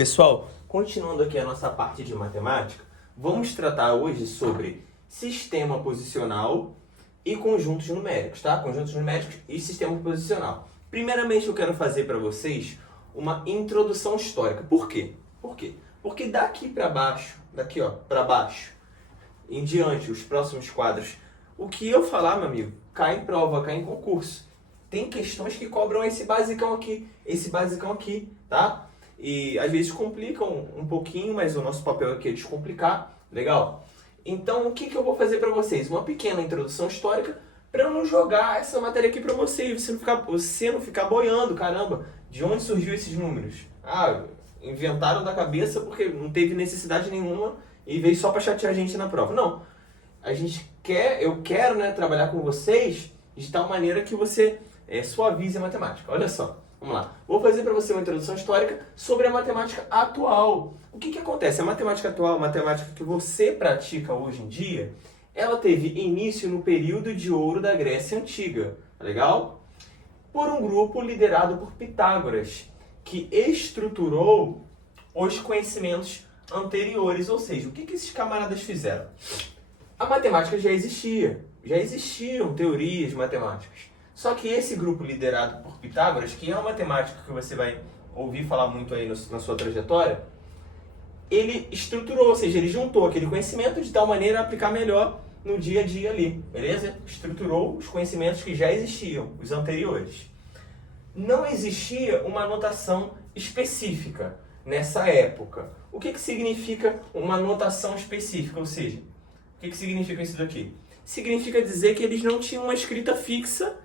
Pessoal, continuando aqui a nossa parte de matemática, vamos tratar hoje sobre sistema posicional e conjuntos numéricos, tá? Conjuntos numéricos e sistema posicional. Primeiramente, eu quero fazer para vocês uma introdução histórica. Por quê? Porque daqui para baixo, daqui ó, para baixo, em diante, os próximos quadros, o que eu falar, meu amigo, cai em prova, cai em concurso. Tem questões que cobram esse basicão aqui, tá? E às vezes complicam um pouquinho, mas o nosso papel aqui é descomplicar, legal? Então, o que eu vou fazer para vocês? Uma pequena introdução histórica para eu não jogar essa matéria aqui para vocês, você não ficar boiando, caramba, de onde surgiu esses números? Ah, inventaram da cabeça porque não teve necessidade nenhuma e veio só para chatear a gente na prova. Não, eu quero, né, trabalhar com vocês de tal maneira que você suavize a matemática. Olha só. Vamos lá. Vou fazer para você uma introdução histórica sobre a matemática atual. O que acontece? A matemática atual, a matemática que você pratica hoje em dia, ela teve início no período de ouro da Grécia Antiga. Tá legal? Por um grupo liderado por Pitágoras, que estruturou os conhecimentos anteriores. Ou seja, o que esses camaradas fizeram? A matemática já existiam teorias matemáticas. Só que esse grupo liderado por Pitágoras, que é uma matemática que você vai ouvir falar muito aí na sua trajetória, ele estruturou, ou seja, ele juntou aquele conhecimento de tal maneira a aplicar melhor no dia a dia ali, beleza? Estruturou os conhecimentos que já existiam, os anteriores. Não existia uma notação específica nessa época. O que significa uma notação específica? Ou seja, o que significa isso daqui? Significa dizer que eles não tinham uma escrita fixa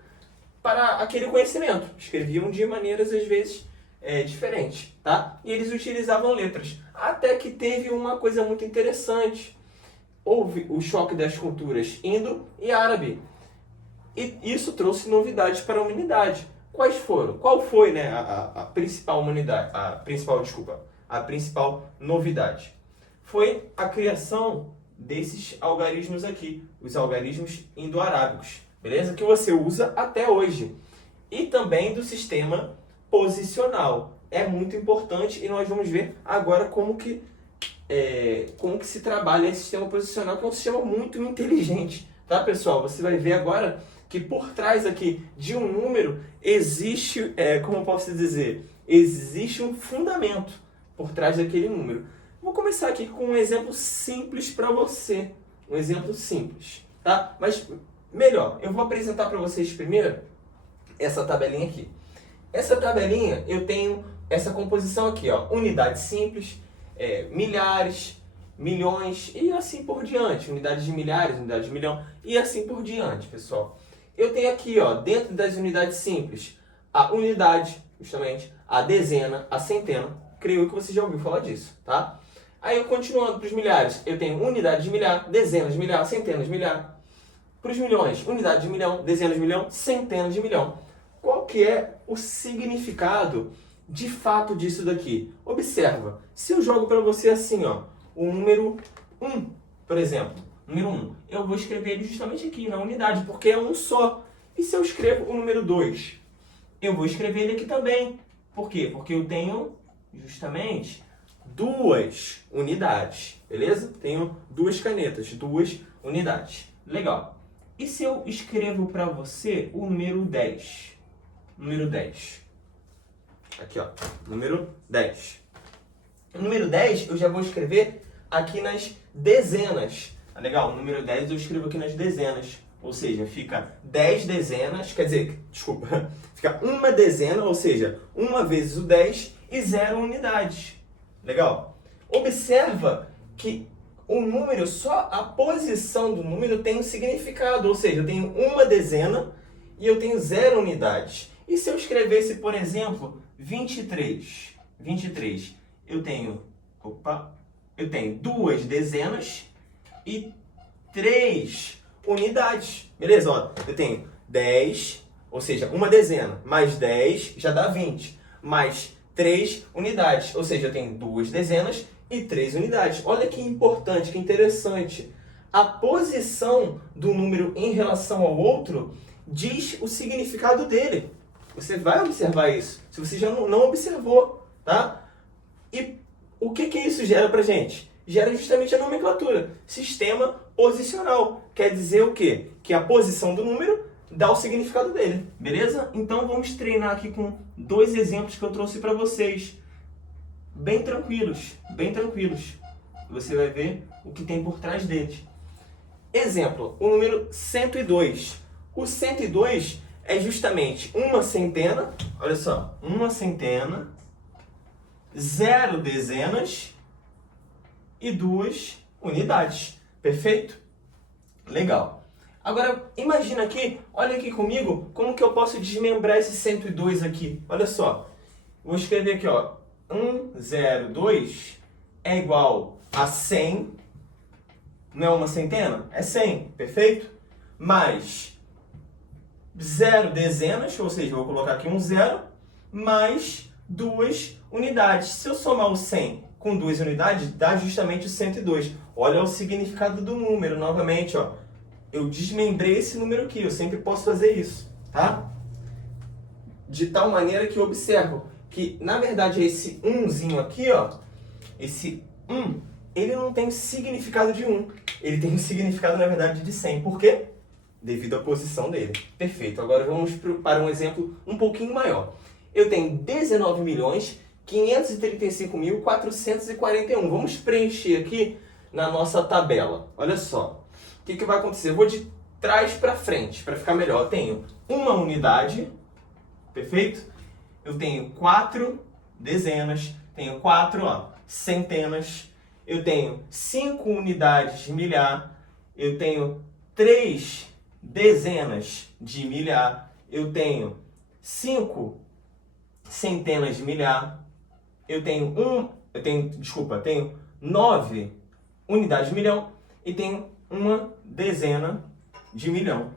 para aquele conhecimento. Escreviam de maneiras, às vezes, diferentes, tá? E eles utilizavam letras. Até que teve uma coisa muito interessante. Houve o choque das culturas indo e árabe. E isso trouxe novidades para a humanidade. Quais foram? Qual foi, né, a principal novidade? Foi a criação desses algarismos aqui, os algarismos indo-arábicos. Beleza? Que você usa até hoje. E também do sistema posicional. É muito importante e nós vamos ver agora como que se trabalha esse sistema posicional, que é um sistema muito inteligente. Tá, pessoal? Você vai ver agora que por trás aqui de um número existe, como eu posso dizer, existe um fundamento por trás daquele número. Vou começar aqui com um exemplo simples para você. Um exemplo simples, tá? Mas melhor, eu vou apresentar para vocês primeiro essa tabelinha aqui. Essa tabelinha, eu tenho essa composição aqui, ó, unidades simples, milhares, milhões e assim por diante. Unidades de milhares, unidades de milhão e assim por diante, pessoal. Eu tenho aqui, ó, dentro das unidades simples, a unidade, justamente, a dezena, a centena. Creio que você já ouviu falar disso, tá? Aí, eu continuando para os milhares, eu tenho unidades de milhar, dezenas de milhar, centenas de milhar. Para os milhões, unidade de milhão, dezenas de milhão, centenas de milhão. Qual que é o significado de fato disso daqui? Observa, se eu jogo para você assim, ó, o número 1, por exemplo, número 1, eu vou escrever ele justamente aqui na unidade, porque é um só. E se eu escrevo o número 2, eu vou escrever ele aqui também. Por quê? Porque eu tenho justamente duas unidades, beleza? Tenho duas canetas, duas unidades. Legal. E se eu escrevo para você o número 10? Número 10. Aqui, ó. Número 10. O número 10 eu já vou escrever aqui nas dezenas. Tá legal? O número 10 eu escrevo aqui nas dezenas. Ou seja, fica 10 dezenas, quer dizer, desculpa, fica uma dezena, ou seja, uma vezes o 10 e 0 unidades. Legal? Observa que o número, só a posição do número tem um significado, ou seja, eu tenho uma dezena e eu tenho 0 unidades. E se eu escrevesse, por exemplo, 23, eu tenho duas dezenas e 3 unidades. Beleza? Ó, eu tenho 10, ou seja, uma dezena, mais 10 já dá 20, mais 3 unidades, ou seja, eu tenho duas dezenas e 3 unidades. Olha que importante, que interessante. A posição do número em relação ao outro diz o significado dele. Você vai observar isso, se você já não observou, tá? E isso gera pra gente? Gera justamente a nomenclatura, sistema posicional. Quer dizer o quê? Que a posição do número dá o significado dele, beleza? Então vamos treinar aqui com 2 exemplos que eu trouxe para vocês. Bem tranquilos, bem tranquilos. Você vai ver o que tem por trás deles. Exemplo, o número 102. O 102 é justamente uma centena, olha só, uma centena, 0 dezenas e 2 unidades. Perfeito? Legal. Agora, imagina aqui, olha aqui comigo, como que eu posso desmembrar esse 102 aqui. Olha só, vou escrever aqui, ó, 102 é igual a 100, não é uma centena? É 100, perfeito? Mais 0 dezenas, ou seja, eu vou colocar aqui um 0, mais 2 unidades. Se eu somar o 100 com 2 unidades, dá justamente o 102. Olha o significado do número, novamente, ó. Eu desmembrei esse número aqui, eu sempre posso fazer isso, tá? De tal maneira que eu observo que, na verdade, esse 1zinho aqui, ó, esse 1, ele não tem significado de 1. Ele tem um significado, na verdade, de 100. Por quê? Devido à posição dele. Perfeito. Agora vamos para um exemplo um pouquinho maior. Eu tenho 19.535.441. Vamos preencher aqui na nossa tabela. Olha só. O que vai acontecer? Eu vou de trás para frente, para ficar melhor. Eu tenho uma unidade, perfeito? Eu tenho 4 dezenas, tenho 4 centenas, eu tenho 5 unidades de milhar, eu tenho 3 dezenas de milhar, eu tenho 5 centenas de milhar, tenho 9 unidades de milhão e tenho uma dezena de milhão.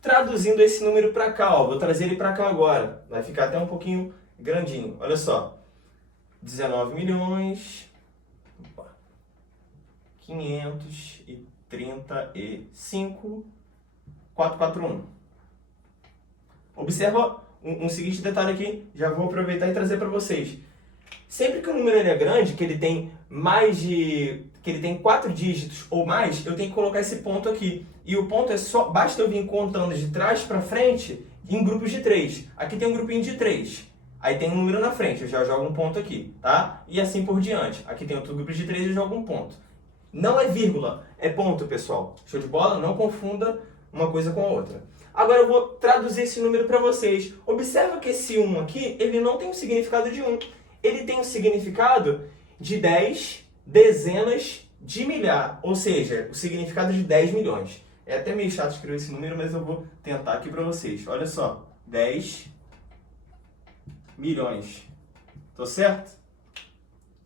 Traduzindo esse número para cá, ó, vou trazer ele para cá agora. Vai ficar até um pouquinho grandinho. Olha só. 19 milhões... 535.441. Observa um seguinte detalhe aqui, já vou aproveitar e trazer para vocês. Sempre que o número ele é grande, que ele tem que ele tem 4 dígitos ou mais, eu tenho que colocar esse ponto aqui. E o ponto é só, basta eu vir contando de trás para frente em grupos de 3. Aqui tem um grupinho de 3. Aí tem um número na frente, eu já jogo um ponto aqui, tá? E assim por diante. Aqui tem outro grupo de 3 e eu jogo um ponto. Não é vírgula, é ponto, pessoal. Show de bola? Não confunda uma coisa com a outra. Agora eu vou traduzir esse número para vocês. Observa que esse 1 aqui, ele não tem o significado de 1. Ele tem o significado de 10 dezenas de milhar. Ou seja, o significado de 10 milhões. É até meio chato escrever esse número, mas eu vou tentar aqui para vocês. Olha só, 10 milhões. Tô certo?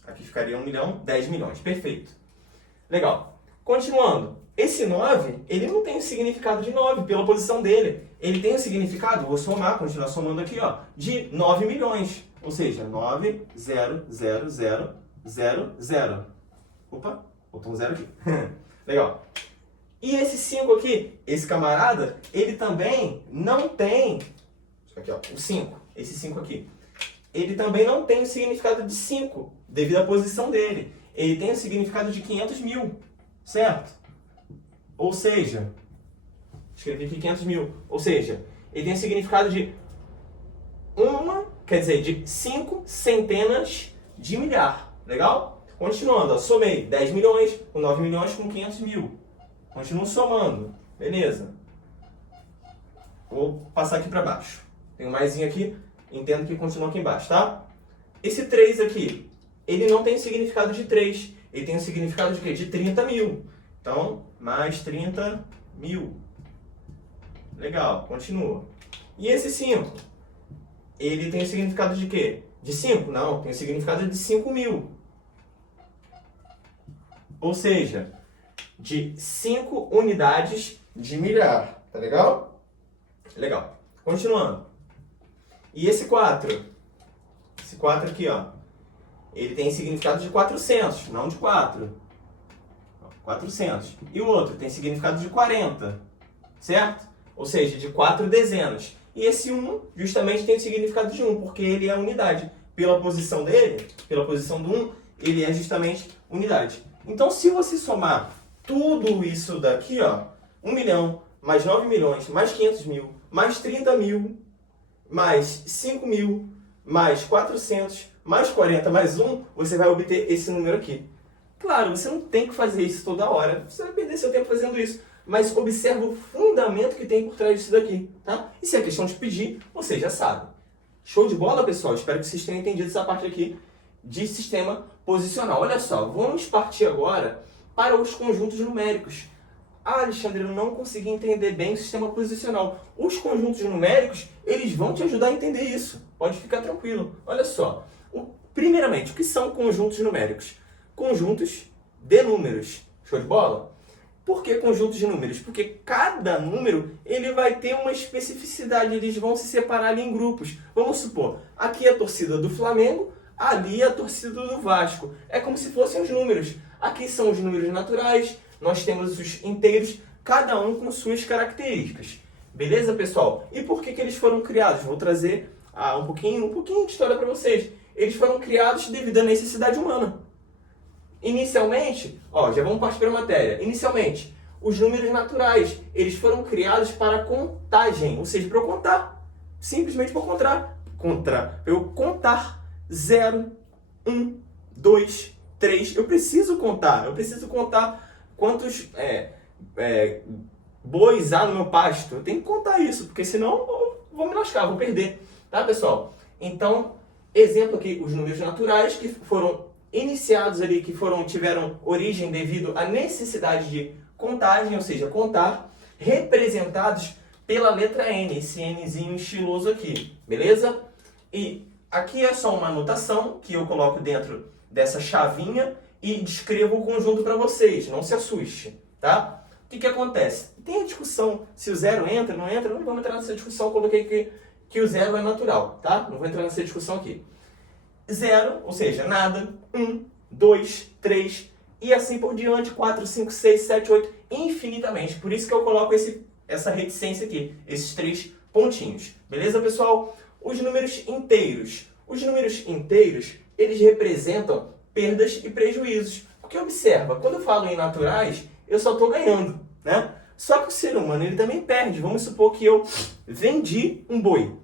Aqui ficaria 1 milhão, 10 milhões. Perfeito. Legal. Continuando. Esse 9, ele não tem o significado de 9 pela posição dele. Ele tem o significado, vou somar, continuar somando aqui, ó, de 9 milhões. Ou seja, 9, 0, 0, 0, 0, 0. Opa, botou um 0 aqui. Legal. E esse 5 aqui, esse camarada, ele também não tem... Aqui, ó, o 5. Esse 5 aqui. Ele também não tem o significado de 5, devido à posição dele. Ele tem o significado de 500 mil, certo? Ou seja, escrevi aqui 500 mil. Ou seja, ele tem o significado de de 5 centenas de milhar. Legal? Continuando, ó, somei 10 milhões com 9 milhões com 500 mil. Continuo somando. Beleza. Vou passar aqui para baixo. Tem um maisinho aqui, entendo que continua aqui embaixo, tá? Esse 3 aqui, ele não tem significado de 3. Ele tem um significado de quê? De 30 mil. Então, mais 30 mil. Legal, continua. E esse 5? Ele tem o significado de quê? De 5? Não, tem o significado de 5 mil. Ou seja, de 5 unidades de milhar. Tá legal? Legal. Continuando. E esse 4? Esse 4 aqui, ó. Ele tem significado de 400, não de 4. 400. E o outro tem significado de 40, certo? Ou seja, de 4 dezenas. E esse 1 justamente tem o significado de 1, porque ele é a unidade. Pela posição dele, pela posição do 1, ele é justamente unidade. Então, se você somar tudo isso daqui, ó, 1 milhão, mais 9 milhões, mais 500 mil, mais 30 mil, mais 5 mil, mais 400, mais 40, mais 1, você vai obter esse número aqui. Claro, você não tem que fazer isso toda hora, você vai perder seu tempo fazendo isso, mas observa o fundamento que tem por trás disso daqui, tá? E se é questão de pedir, você já sabe. Show de bola, pessoal? Espero que vocês tenham entendido essa parte aqui de sistema posicional. Olha só, vamos partir agora para os conjuntos numéricos. Ah, Alexandre, eu não consegui entender bem o sistema posicional. Os conjuntos numéricos, eles vão te ajudar a entender isso. Pode ficar tranquilo. Olha só. Primeiramente, o que são conjuntos numéricos? Conjuntos de números. Show de bola? Por que conjuntos de números? Porque cada número ele vai ter uma especificidade. Eles vão se separar ali em grupos. Vamos supor, aqui é a torcida do Flamengo, ali é a torcida do Vasco. É como se fossem os números. Aqui são os números naturais, nós temos os inteiros, cada um com suas características. Beleza, pessoal? E por que eles foram criados? Vou trazer um pouquinho de história para vocês. Eles foram criados devido à necessidade humana. Inicialmente, já vamos partir para a matéria. Inicialmente, os números naturais, eles foram criados para contagem, ou seja, para eu contar. Simplesmente para eu contar 0, 1, 2, 3. Eu preciso contar quantos bois há no meu pasto. Eu tenho que contar isso, porque senão eu vou me lascar, vou perder. Tá, pessoal? Então, exemplo aqui, os números naturais que foram iniciados ali, que tiveram origem devido à necessidade de contagem, ou seja, contar, representados pela letra N, esse Nzinho estiloso aqui, beleza? E aqui é só uma anotação que eu coloco dentro dessa chavinha e descrevo o conjunto para vocês, não se assuste, tá? O que acontece? Tem a discussão se o zero entra, não vamos entrar nessa discussão, eu coloquei que o zero é natural, tá? Não vou entrar nessa discussão aqui. 0, ou seja, nada, 1, 2, 3 e assim por diante, 4, 5, 6, 7, 8, infinitamente. Por isso que eu coloco essa reticência aqui, esses 3 pontinhos. Beleza, pessoal? Os números inteiros. Os números inteiros, eles representam perdas e prejuízos. Porque observa, quando eu falo em naturais, eu só estou ganhando, né? Só que o ser humano, ele também perde. Vamos supor que eu vendi um boi.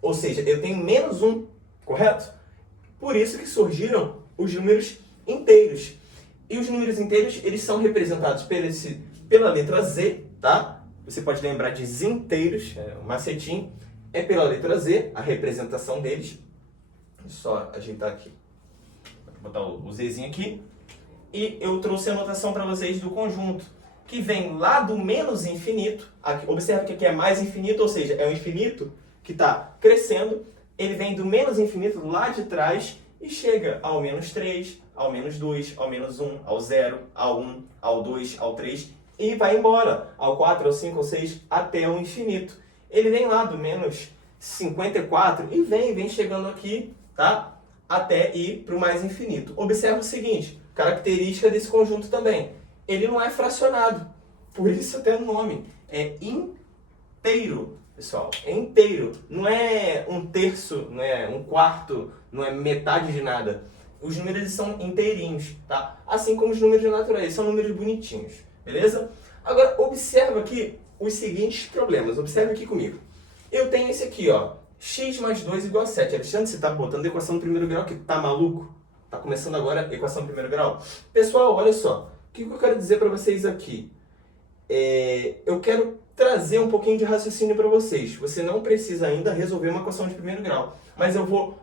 Ou seja, eu tenho menos um, correto? Por isso que surgiram os números inteiros. E os números inteiros, eles são representados pela letra Z, tá? Você pode lembrar de zinteiros, o macetinho é pela letra Z, a representação deles. Deixa eu só ajeitar aqui. Vou botar o Zzinho aqui. E eu trouxe a anotação para vocês do conjunto, que vem lá do menos infinito. Aqui, observe que aqui é mais infinito, ou seja, é o infinito que está crescendo. Ele vem do menos infinito lá de trás e chega ao menos 3, ao menos 2, ao menos 1, ao 0, ao 1, ao 2, ao 3 e vai embora, ao 4, ao 5, ao 6, até o infinito. Ele vem lá do menos 54 e vem chegando aqui, tá? Até ir para o mais infinito. Observa o seguinte, característica desse conjunto também. Ele não é fracionado, por isso até o nome. É inteiro. Pessoal, é inteiro, não é um terço, não é um quarto, não é metade de nada. Os números são inteirinhos, tá? Assim como os números naturais, são números bonitinhos, beleza? Agora, observa aqui os seguintes problemas, observa aqui comigo. Eu tenho esse aqui, ó, x mais 2 igual a 7. Alexandre, você tá botando a equação do primeiro grau aqui, tá maluco? Tá começando agora a equação do primeiro grau? Pessoal, olha só, o que eu quero dizer para vocês aqui? Eu quero trazer um pouquinho de raciocínio para vocês. Você não precisa ainda resolver uma equação de primeiro grau, mas eu vou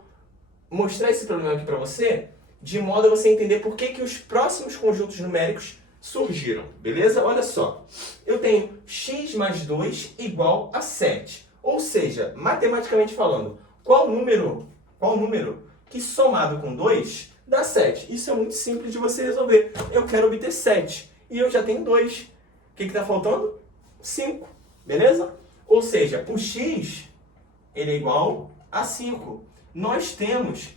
mostrar esse problema aqui para você, de modo a você entender por que os próximos conjuntos numéricos surgiram, beleza? Olha só, eu tenho x mais 2 igual a 7, ou seja, matematicamente falando, qual número que somado com 2 dá 7? Isso é muito simples de você resolver. Eu quero obter 7 e eu já tenho 2. O que está faltando? 5, beleza? Ou seja, o x ele é igual a 5. Nós temos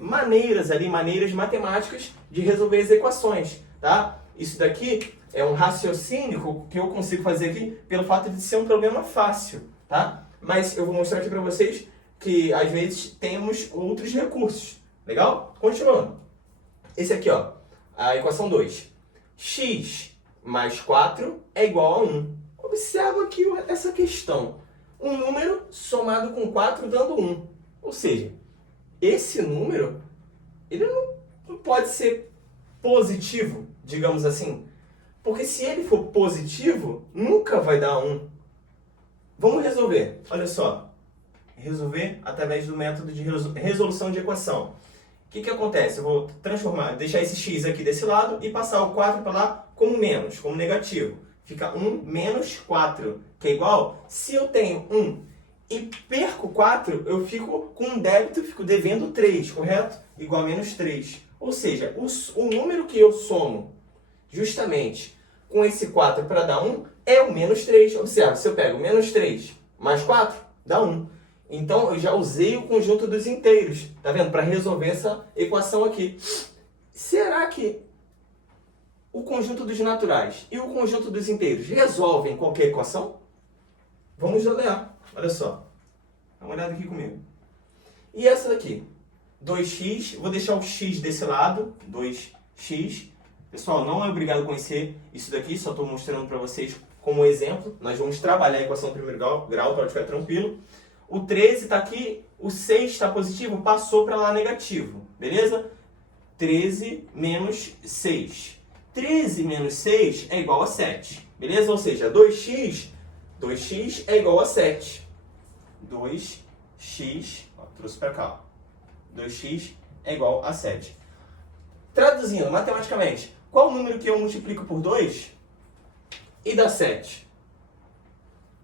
maneiras matemáticas de resolver as equações, tá? Isso daqui é um raciocínio que eu consigo fazer aqui pelo fato de ser um problema fácil, tá? Mas eu vou mostrar aqui para vocês que às vezes temos outros recursos, Legal? Continuando. Esse aqui, ó, a equação 2. X mais 4 é igual a 1. Observa aqui essa questão. Um número somado com 4 dando 1. Ou seja, esse número ele não pode ser positivo, digamos assim. Porque se ele for positivo, nunca vai dar 1. Vamos resolver. Olha só. Resolver através do método de resolução de equação. O que acontece? Eu vou deixar esse x aqui desse lado e passar o 4 para lá como menos, como negativo. Fica 1 menos 4, que é igual, se eu tenho 1 e perco 4, eu fico com um débito, fico devendo 3, correto? Igual a menos 3. Ou seja, o número que eu somo justamente com esse 4 para dar 1 é o menos 3. Observa, se eu pego menos 3 mais 4, dá 1. Então, eu já usei o conjunto dos inteiros, tá vendo? Para resolver essa equação aqui. Será que o conjunto dos naturais e o conjunto dos inteiros resolvem qualquer equação? Vamos olhar. Olha só. Dá uma olhada aqui comigo. E essa daqui? 2x, vou deixar o x desse lado, 2x. Pessoal, não é obrigado a conhecer isso daqui, só estou mostrando para vocês como exemplo. Nós vamos trabalhar a equação do primeiro grau para ficar tranquilo. O 13 está aqui, o 6 está positivo, passou para lá negativo, beleza? 13 menos 6. 13 menos 6 é igual a 7, beleza? Ou seja, 2x é igual a 7. 2x, ó, trouxe para cá, ó. 2x é igual a 7. Traduzindo matematicamente, qual o número que eu multiplico por 2 e dá 7?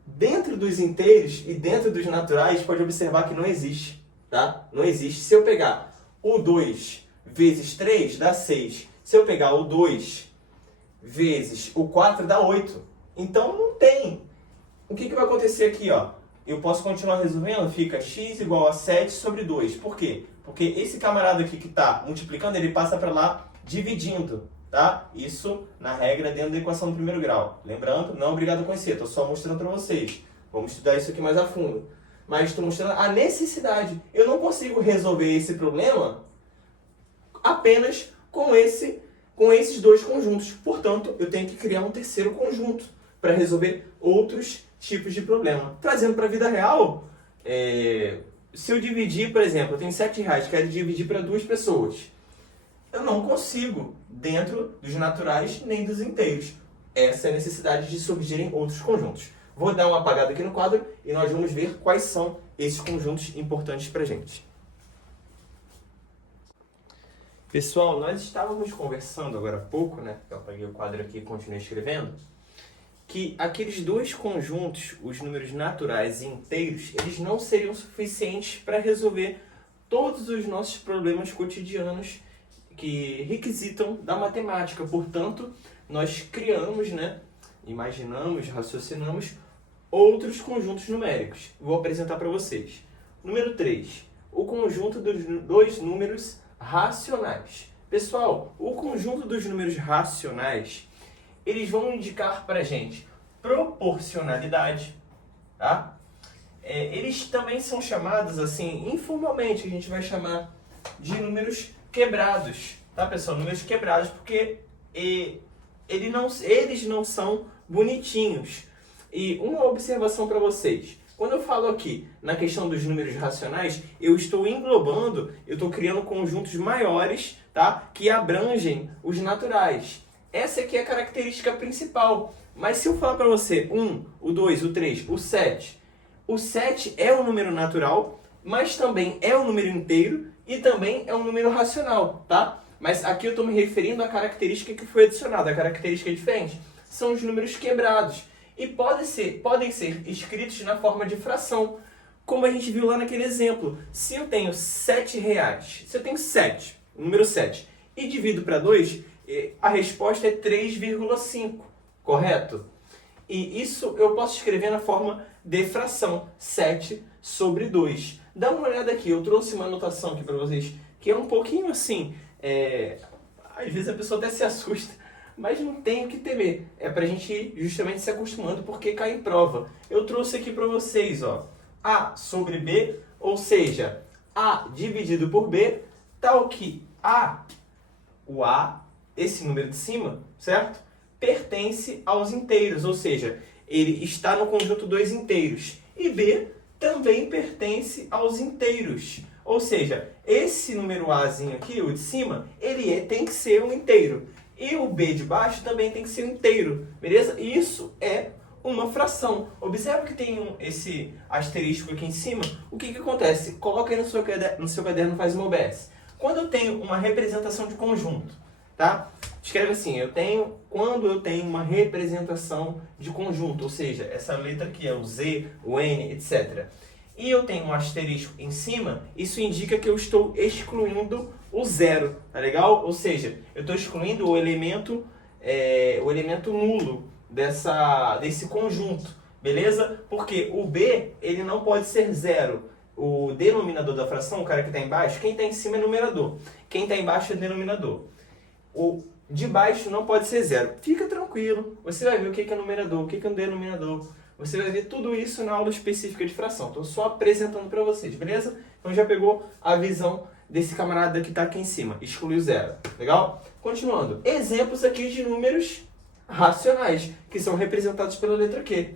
Dentro dos inteiros e dentro dos naturais, pode observar que não existe, tá? Não existe. Se eu pegar o 2 vezes 3, dá 6. Se eu pegar o 2 vezes o 4, dá 8. Então, não tem. O que vai acontecer aqui, ó? Eu posso continuar resolvendo? Fica x igual a 7 sobre 2. Por quê? Porque esse camarada aqui que está multiplicando, ele passa para lá dividindo. Tá? Isso na regra dentro da equação do primeiro grau. Lembrando, não é obrigado a conhecer, estou só mostrando para vocês. Vamos estudar isso aqui mais a fundo. Mas estou mostrando a necessidade. Eu não consigo resolver esse problema apenas com esses dois conjuntos. Portanto, eu tenho que criar um terceiro conjunto para resolver outros tipos de problema. Trazendo para a vida real, se eu dividir, por exemplo, eu tenho R$7, quero dividir para 2 pessoas. Eu não consigo dentro dos naturais nem dos inteiros. Essa é a necessidade de surgirem outros conjuntos. Vou dar uma apagada aqui no quadro e nós vamos ver quais são esses conjuntos importantes para a gente. Pessoal, nós estávamos conversando agora há pouco, né? Eu apaguei o quadro aqui e continuei escrevendo, que aqueles dois conjuntos, os números naturais e inteiros, eles não seriam suficientes para resolver todos os nossos problemas cotidianos que requisitam da matemática. Portanto, nós criamos, né, imaginamos, raciocinamos outros conjuntos numéricos. Vou apresentar para vocês. Número 3, o conjunto dos dois números racionais. Pessoal, o conjunto dos números racionais, eles vão indicar para a gente proporcionalidade, tá? Eles também são chamados, assim, informalmente, a gente vai chamar de números quebrados, tá, pessoal? Números quebrados, porque eles não são bonitinhos. E uma observação para vocês. Quando eu falo aqui na questão dos números racionais, eu estou englobando, eu estou criando conjuntos maiores, tá, que abrangem os naturais. Essa aqui é a característica principal. Mas se eu falar para você 1, o 2, o 3, o 7, o 7 é um número natural, mas também é um número inteiro e também é um número racional, tá? Mas aqui eu estou me referindo à característica que foi adicionada, a característica diferente. São os números quebrados. E podem ser escritos na forma de fração, como a gente viu lá naquele exemplo. Se eu tenho R$7, se eu tenho 7, o número 7, e divido para 2, a resposta é 3,5, correto? E isso eu posso escrever na forma de fração, 7 sobre 2. Dá uma olhada aqui, eu trouxe uma anotação aqui para vocês, que é um pouquinho assim, às vezes a pessoa até se assusta, mas não tem o que temer. É para a gente ir justamente se acostumando, porque cai em prova. Eu trouxe aqui para vocês, ó, A sobre B, ou seja, A dividido por B tal que esse número de cima, certo? Pertence aos inteiros, ou seja, ele está no conjunto dos inteiros. E B também pertence aos inteiros. Ou seja, esse número Azinho aqui, o de cima, ele tem que ser um inteiro. E o B de baixo também tem que ser um inteiro, beleza? Isso é uma fração. Observa que tem esse asterisco aqui em cima. O que acontece? Coloca aí no seu caderno, faz uma OBS. Quando eu tenho uma representação de conjunto, tá? Escreve assim, quando eu tenho uma representação de conjunto, ou seja, essa letra aqui é o Z, o N, etc. E eu tenho um asterisco em cima, isso indica que eu estou excluindo o zero, tá legal? Ou seja, eu estou excluindo o elemento nulo desse conjunto, beleza? Porque o B, ele não pode ser zero. O denominador da fração, o cara que está embaixo, quem está em cima é numerador. Quem está embaixo é denominador. O de baixo não pode ser zero. Fica tranquilo, você vai ver o que é numerador, o que é um denominador. Você vai ver tudo isso na aula específica de fração. Estou só apresentando para vocês, beleza? Então já pegou a visão desse camarada que está aqui em cima. Excluiu zero. Legal? Continuando. Exemplos aqui de números racionais, que são representados pela letra Q.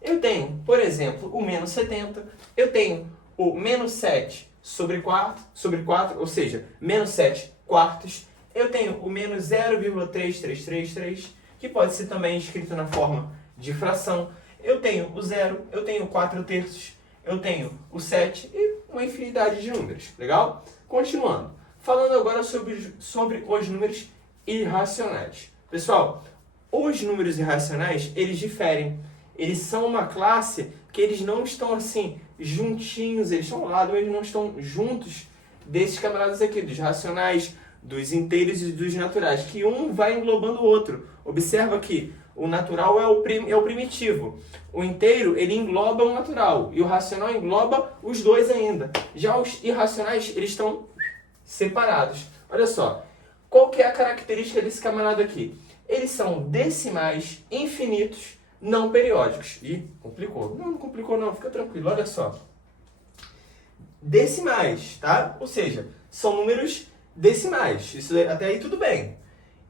Eu tenho, por exemplo, o menos 70. Eu tenho o menos 7 sobre 4, ou seja, menos 7 quartos. Eu tenho o menos 0,3333, que pode ser também escrito na forma de fração. Eu tenho o 0, eu tenho 4 terços, eu tenho o 7 e uma infinidade de números. Legal? Continuando. Falando agora sobre os números irracionais. Pessoal, os números irracionais, eles diferem. Eles são uma classe que eles não estão assim, juntinhos, eles estão ao lado, mas eles não estão juntos desses camaradas aqui, dos racionais, dos inteiros e dos naturais, que um vai englobando o outro. Observa que o natural é o primitivo. O inteiro, ele engloba o natural. E o racional engloba os dois ainda. Já os irracionais, eles estão separados. Olha só. Qual que é a característica desse camarada aqui? Eles são decimais infinitos não periódicos. Ih, complicou. Não complicou não, fica tranquilo. Olha só. Decimais, tá? Ou seja, são números decimais. Isso até aí tudo bem.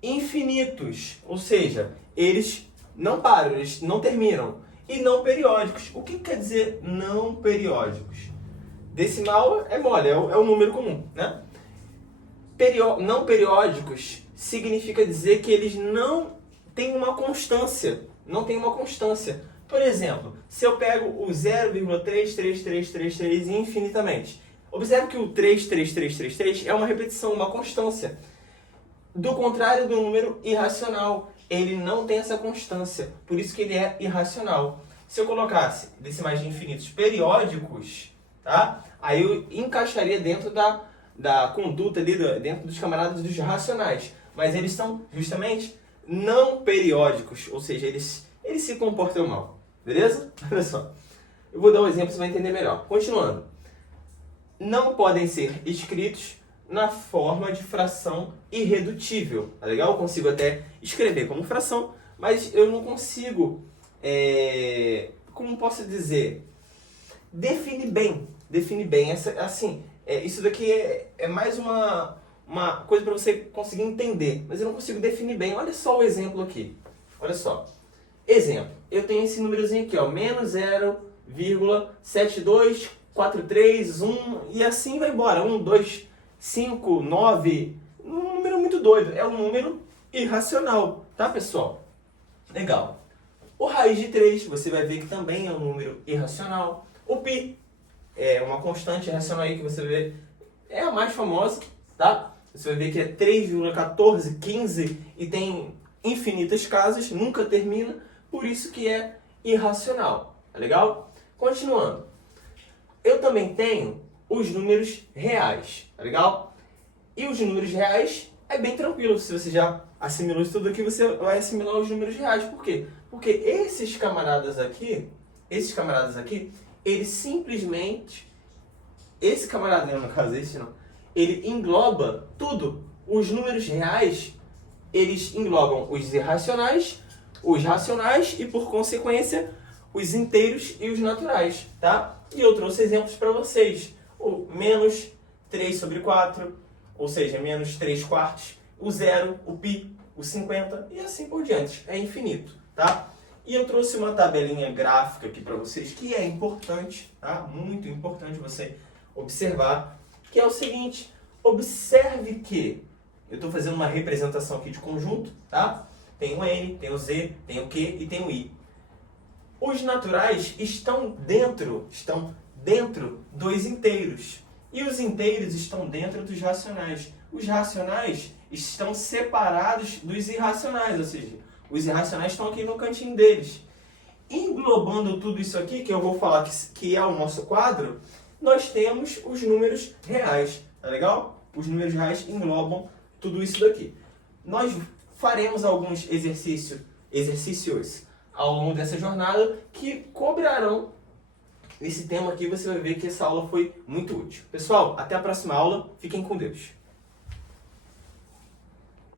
Infinitos, ou seja, eles não param, eles não terminam. E não periódicos. O que quer dizer não periódicos? Decimal é mole, é o número comum, né? Não periódicos significa dizer que eles não têm uma constância. Não tem uma constância. Por exemplo, se eu pego o 0,33333 infinitamente, observe que o 33333 é uma repetição, uma constância. Do contrário do número irracional, ele não tem essa constância, por isso que ele é irracional. Se eu colocasse decimais de infinitos periódicos, tá? Aí eu encaixaria dentro da conduta ali, dentro dos camaradas dos racionais. Mas eles são justamente não periódicos, ou seja, eles se comportam mal. Beleza? Olha só. Eu vou dar um exemplo, você vai entender melhor. Continuando. Não podem ser escritos na forma de fração irredutível. Tá legal? Eu consigo até escrever como fração, mas eu não consigo, como posso dizer, definir bem. Isso daqui é mais uma coisa para você conseguir entender, mas eu não consigo definir bem. Olha só o exemplo aqui. Olha só. Exemplo. Eu tenho esse númerozinho aqui, ó, menos 0,72431 e assim vai embora. 1, 2, 5, 9. Um número muito doido. É um número irracional, tá, pessoal? Legal. O raiz de 3, você vai ver que também é um número irracional. O π é uma constante irracional aí que você vê, é a mais famosa, tá? Você vai ver que é 3,1415 e tem infinitas casas, nunca termina, por isso que é irracional, tá legal? Continuando. Eu também tenho os números reais, tá legal? E os números reais é bem tranquilo, se você já assimilou isso tudo aqui, você vai assimilar os números reais. Por quê? Porque esses camaradas aqui, eles simplesmente, esse camarada, no caso esse não, ele engloba tudo. Os números reais, eles englobam os irracionais, os racionais e, por consequência, os inteiros e os naturais, tá? E eu trouxe exemplos para vocês. O menos 3 sobre 4, ou seja, menos 3/4, o zero, o π, o 50 e assim por diante. É infinito, tá? E eu trouxe uma tabelinha gráfica aqui para vocês que é importante, tá? Muito importante você observar, que é o seguinte: observe que eu estou fazendo uma representação aqui de conjunto, tá? Tem o N, tem o Z, tem o Q e tem o I. Os naturais estão dentro dos inteiros. E os inteiros estão dentro dos racionais. Os racionais estão separados dos irracionais, ou seja, os irracionais estão aqui no cantinho deles. Englobando tudo isso aqui, que eu vou falar que é o nosso quadro, nós temos os números reais, tá legal? Os números reais englobam tudo isso daqui. Nós faremos alguns exercícios ao longo dessa jornada que cobrarão esse tema aqui. Você vai ver que essa aula foi muito útil. Pessoal, até a próxima aula. Fiquem com Deus.